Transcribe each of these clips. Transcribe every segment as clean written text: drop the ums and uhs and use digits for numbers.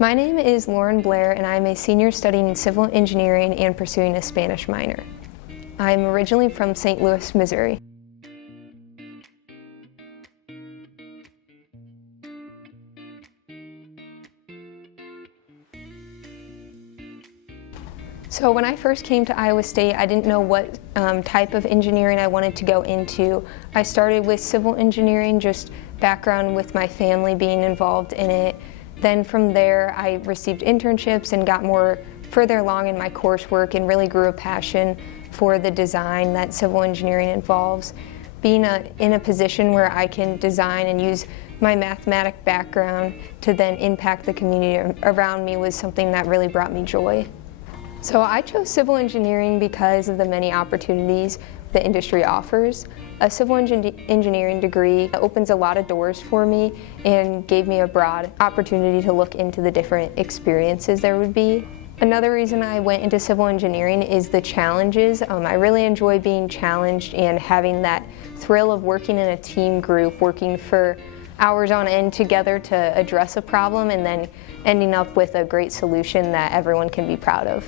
My name is Lauren Blair, and I'm a senior studying civil engineering and pursuing a Spanish minor. I'm originally from St. Louis, Missouri. So when I first came to Iowa State, I didn't know what type of engineering I wanted to go into. I started with civil engineering, just background with my family being involved in it. Then from there, I received internships and got further along in my coursework and really grew a passion for the design that civil engineering involves. Being in a position where I can design and use my mathematic background to then impact the community around me was something that really brought me joy. So I chose civil engineering because of the many opportunities the industry offers. A civil engineering degree opens a lot of doors for me and gave me a broad opportunity to look into the different experiences there would be. Another reason I went into civil engineering is the challenges. I really enjoy being challenged and having that thrill of working in a team group, working for hours on end together to address a problem and then ending up with a great solution that everyone can be proud of.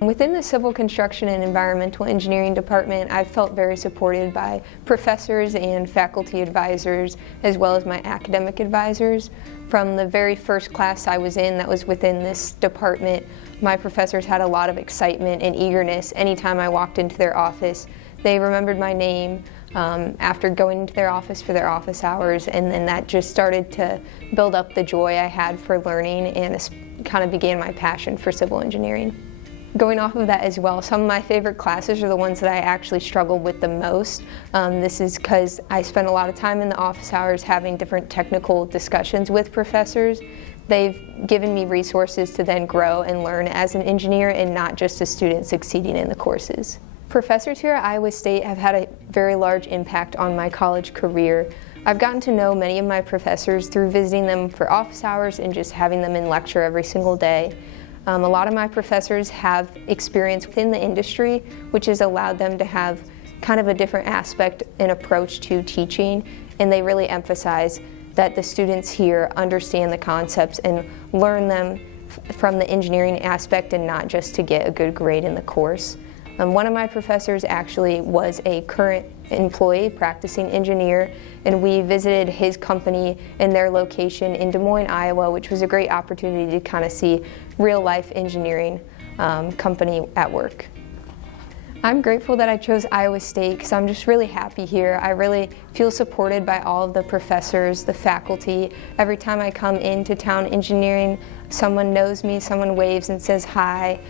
Within the Civil Construction and Environmental Engineering department, I've felt very supported by professors and faculty advisors, as well as my academic advisors. From the very first class I was in that was within this department, my professors had a lot of excitement and eagerness anytime I walked into their office. They remembered my name after going into their office for their office hours, and then that just started to build up the joy I had for learning and kind of began my passion for civil engineering. Going off of that as well, some of my favorite classes are the ones that I actually struggled with the most. This is because I spend a lot of time in the office hours having different technical discussions with professors. They've given me resources to then grow and learn as an engineer and not just a student succeeding in the courses. Professors here at Iowa State have had a very large impact on my college career. I've gotten to know many of my professors through visiting them for office hours and just having them in lecture every single day. A lot of my professors have experience within the industry, which has allowed them to have kind of a different aspect and approach to teaching, and they really emphasize that the students here understand the concepts and learn them from the engineering aspect and not just to get a good grade in the course. One of my professors actually was a current employee, practicing engineer, and we visited his company and their location in Des Moines, Iowa, which was a great opportunity to kind of see real-life engineering company at work. I'm grateful that I chose Iowa State because I'm just really happy here. I really feel supported by all of the professors, the faculty. Every time I come into town engineering, someone knows me, someone waves and says hi.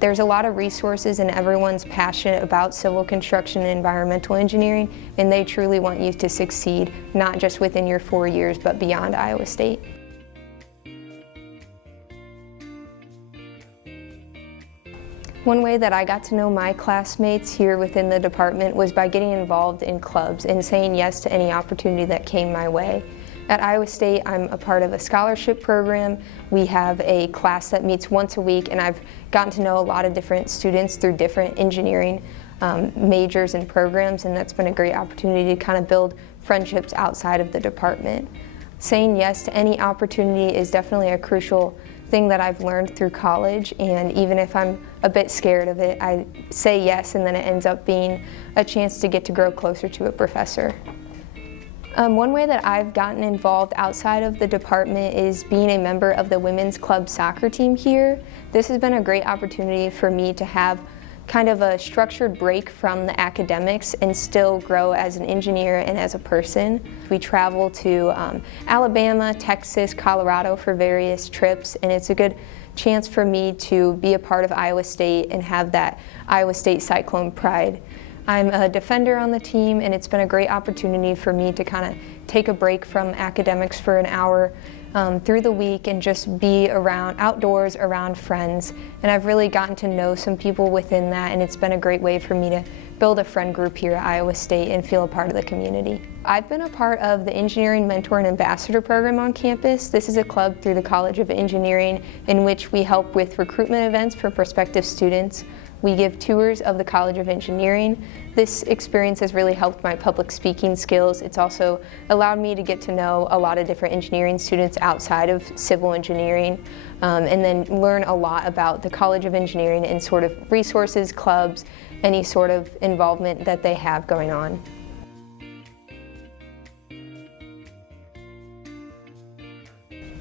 There's a lot of resources and everyone's passionate about civil construction and environmental engineering, and they truly want you to succeed, not just within your 4 years, but beyond Iowa State. One way that I got to know my classmates here within the department was by getting involved in clubs and saying yes to any opportunity that came my way. At Iowa State, I'm a part of a scholarship program. We have a class that meets once a week, and I've gotten to know a lot of different students through different engineering majors and programs, and that's been a great opportunity to kind of build friendships outside of the department. Saying yes to any opportunity is definitely a crucial thing that I've learned through college, and even if I'm a bit scared of it, I say yes, and then it ends up being a chance to get to grow closer to a professor. One way that I've gotten involved outside of the department is being a member of the women's club soccer team here. This has been a great opportunity for me to have kind of a structured break from the academics and still grow as an engineer and as a person. We travel to Alabama, Texas, Colorado for various trips, and it's a good chance for me to be a part of Iowa State and have that Iowa State Cyclone pride. I'm a defender on the team, and it's been a great opportunity for me to kind of take a break from academics for an hour through the week and just be outdoors around friends. And I've really gotten to know some people within that, and it's been a great way for me to build a friend group here at Iowa State and feel a part of the community. I've been a part of the Engineering Mentor and Ambassador program on campus. This is a club through the College of Engineering in which we help with recruitment events for prospective students. We give tours of the College of Engineering. This experience has really helped my public speaking skills. It's also allowed me to get to know a lot of different engineering students outside of civil engineering, and then learn a lot about the College of Engineering and sort of resources, clubs, any sort of involvement that they have going on.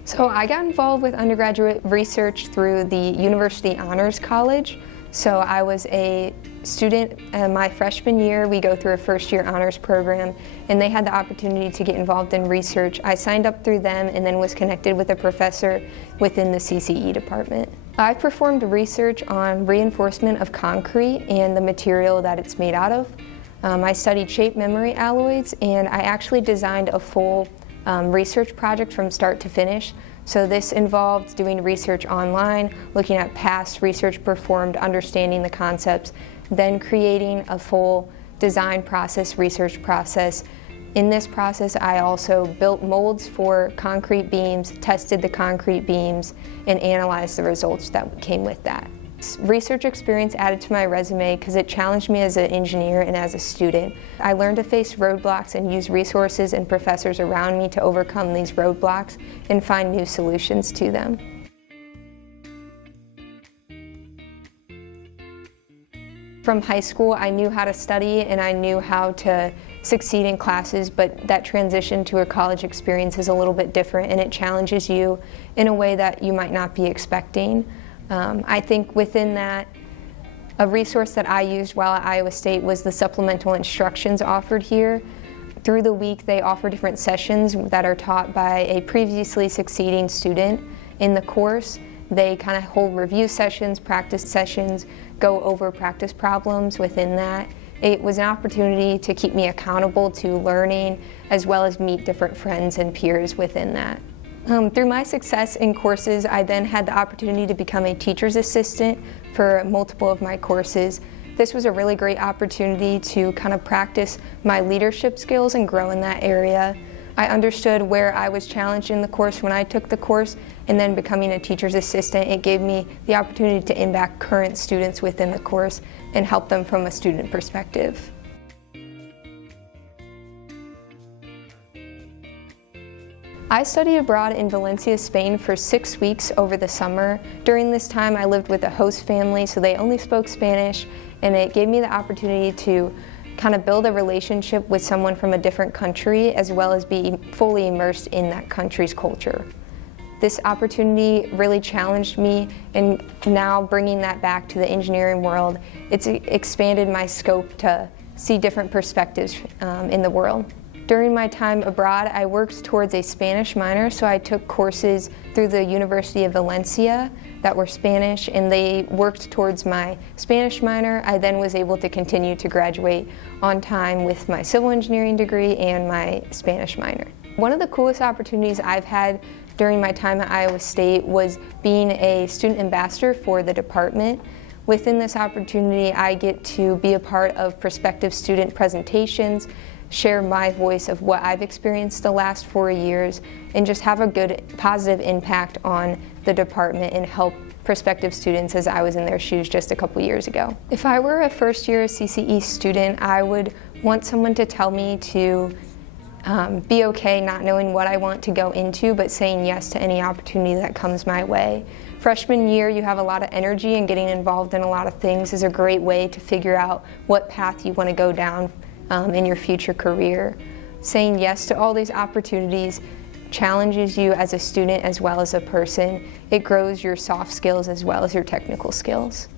So I got involved with undergraduate research through the University Honors College. So I was a student my freshman year. We go through a first-year honors program, and they had the opportunity to get involved in research. I signed up through them and then was connected with a professor within the CCEE department. I performed research on reinforcement of concrete and the material that it's made out of. I studied shape memory alloys, and I actually designed a full research project from start to finish. So this involved doing research online, looking at past research performed, understanding the concepts, then creating a full design process, research process. In this process, I also built molds for concrete beams, tested the concrete beams, and analyzed the results that came with that. Research experience added to my resume because it challenged me as an engineer and as a student. I learned to face roadblocks and use resources and professors around me to overcome these roadblocks and find new solutions to them. From high school, I knew how to study and I knew how to succeed in classes, but that transition to a college experience is a little bit different, and it challenges you in a way that you might not be expecting. I think within that, a resource that I used while at Iowa State was the supplemental instructions offered here. Through the week, they offer different sessions that are taught by a previously succeeding student in the course. They kind of hold review sessions, practice sessions, go over practice problems within that. It was an opportunity to keep me accountable to learning, as well as meet different friends and peers within that. Through my success in courses, I then had the opportunity to become a teacher's assistant for multiple of my courses. This was a really great opportunity to kind of practice my leadership skills and grow in that area. I understood where I was challenged in the course when I took the course, and then becoming a teacher's assistant, it gave me the opportunity to impact current students within the course and help them from a student perspective. I studied abroad in Valencia, Spain for 6 weeks over the summer. During this time, I lived with a host family, so they only spoke Spanish, and it gave me the opportunity to kind of build a relationship with someone from a different country, as well as be fully immersed in that country's culture. This opportunity really challenged me, and now bringing that back to the engineering world, it's expanded my scope to see different perspectives in the world. During my time abroad, I worked towards a Spanish minor, so I took courses through the University of Valencia that were Spanish, and they worked towards my Spanish minor. I then was able to continue to graduate on time with my civil engineering degree and my Spanish minor. One of the coolest opportunities I've had during my time at Iowa State was being a student ambassador for the department. Within this opportunity, I get to be a part of prospective student presentations, share my voice of what I've experienced the last 4 years, and just have a good positive impact on the department and help prospective students as I was in their shoes just a couple years ago. If I were a first-year CCEE student, I would want someone to tell me to be okay not knowing what I want to go into, but saying yes to any opportunity that comes my way. Freshman year, you have a lot of energy, and getting involved in a lot of things is a great way to figure out what path you want to go down in your future career. Saying yes to all these opportunities challenges you as a student as well as a person. It grows your soft skills as well as your technical skills.